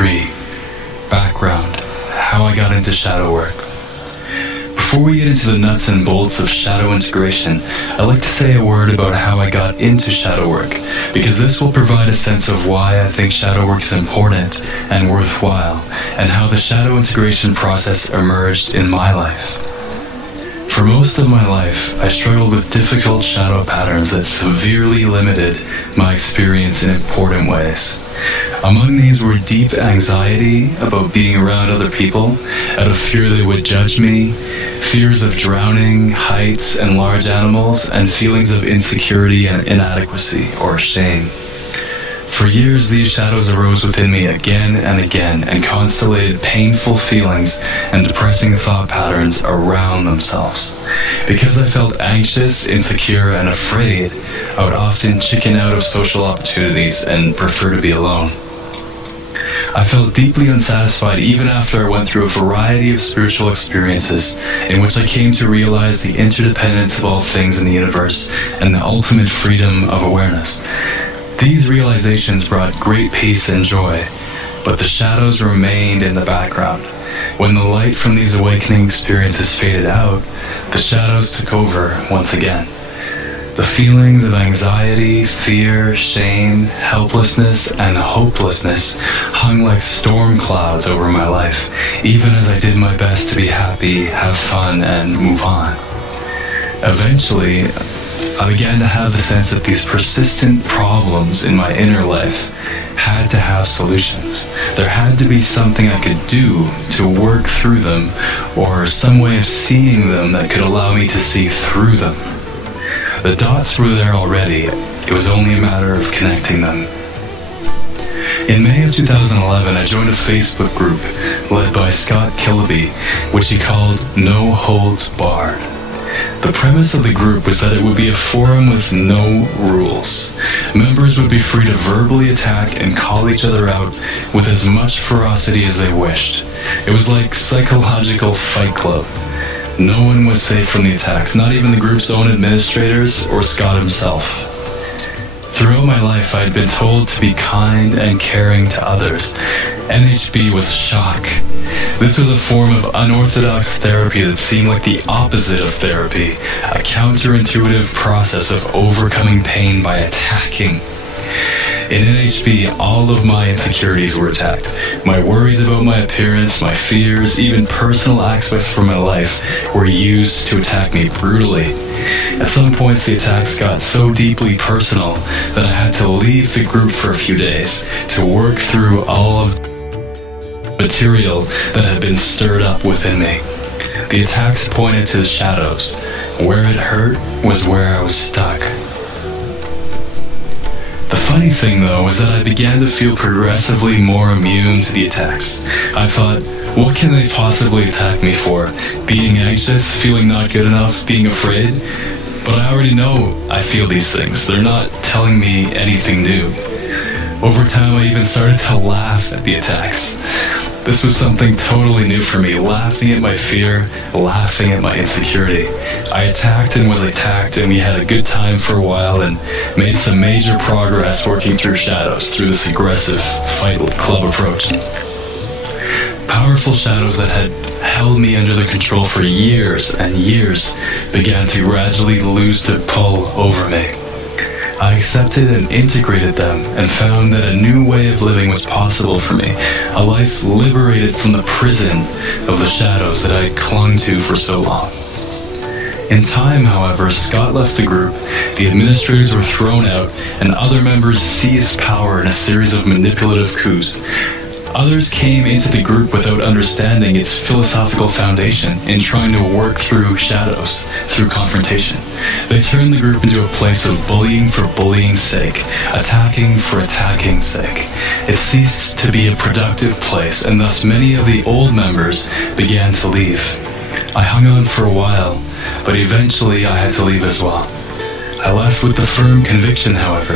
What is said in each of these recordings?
3. Background: how I got into shadow work. Before we get into the nuts and bolts of shadow integration, I'd like to say a word about how I got into shadow work, because this will provide a sense of why I think shadow work is important and worthwhile, and how the shadow integration process emerged in my life. For most of my life, I struggled with difficult shadow patterns that severely limited my experience in important ways. Among these were deep anxiety about being around other people, out of fear they would judge me, fears of drowning, heights, and large animals, and feelings of insecurity and inadequacy or shame. For years, these shadows arose within me again and constellated painful feelings and depressing thought patterns around themselves. Because I felt anxious, insecure, and afraid, I would often chicken out of social opportunities and prefer to be alone. I felt deeply unsatisfied even after I went through a variety of spiritual experiences in which I came to realize the interdependence of all things in the universe and the ultimate freedom of awareness. These realizations brought great peace and joy, but the shadows remained in the background. When the light from these awakening experiences faded out, the shadows took over once again. The feelings of anxiety, fear, shame, helplessness, and hopelessness hung like storm clouds over my life, even as I did my best to be happy, have fun, and move on. Eventually, I began to have the sense that these persistent problems in my inner life had to have solutions. There had to be something I could do to work through them, or some way of seeing them that could allow me to see through them. The dots were there already, it was only a matter of connecting them. In May of 2011, I joined a Facebook group led by Scott Kiloby, which he called No Holds Barred. The premise of the group was that it would be a forum with no rules. Members would be free to verbally attack and call each other out with as much ferocity as they wished. It was like psychological Fight Club. No one was safe from the attacks, not even the group's own administrators or Scott himself. Throughout my life, I had been told to be kind and caring to others. NHB was shock. This was a form of unorthodox therapy that seemed like the opposite of therapy, a counterintuitive process of overcoming pain by attacking. In NHB, all of my insecurities were attacked. My worries about my appearance, my fears, even personal aspects from my life were used to attack me brutally. At some points, the attacks got so deeply personal that I had to leave the group for a few days to work through all of the material that had been stirred up within me. The attacks pointed to the shadows. Where it hurt was where I was stuck. The funny thing, though, was that I began to feel progressively more immune to the attacks. I thought, what can they possibly attack me for? Being anxious, feeling not good enough, being afraid? But I already know I feel these things. They're not telling me anything new. Over time, I even started to laugh at the attacks. This was something totally new for me, laughing at my fear, laughing at my insecurity. I attacked and was attacked, and we had a good time for a while and made some major progress working through shadows through this aggressive Fight Club approach. Powerful shadows that had held me under their control for years and years began to gradually lose their pull over me. I accepted and integrated them and found that a new way of living was possible for me, a life liberated from the prison of the shadows that I had clung to for so long. In time, however, Scott left the group, the administrators were thrown out, and other members seized power in a series of manipulative coups. Others came into the group without understanding its philosophical foundation in trying to work through shadows, through confrontation. They turned the group into a place of bullying for bullying's sake, attacking for attacking's sake. It ceased to be a productive place, and thus many of the old members began to leave. I hung on for a while, but eventually I had to leave as well. I left with the firm conviction, however,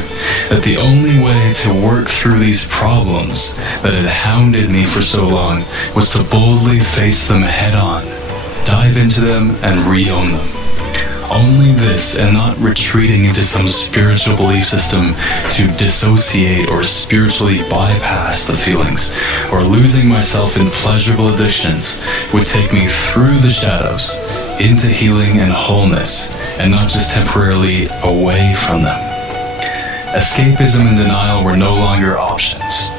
that the only way to work through these problems that had hounded me for so long was to boldly face them head on, dive into them, and re-own them. Only this, and not retreating into some spiritual belief system to dissociate or spiritually bypass the feelings, or losing myself in pleasurable addictions would take me through the shadows into healing and wholeness, and not just temporarily away from them. Escapism and denial were no longer options.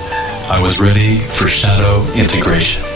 I was ready for shadow integration.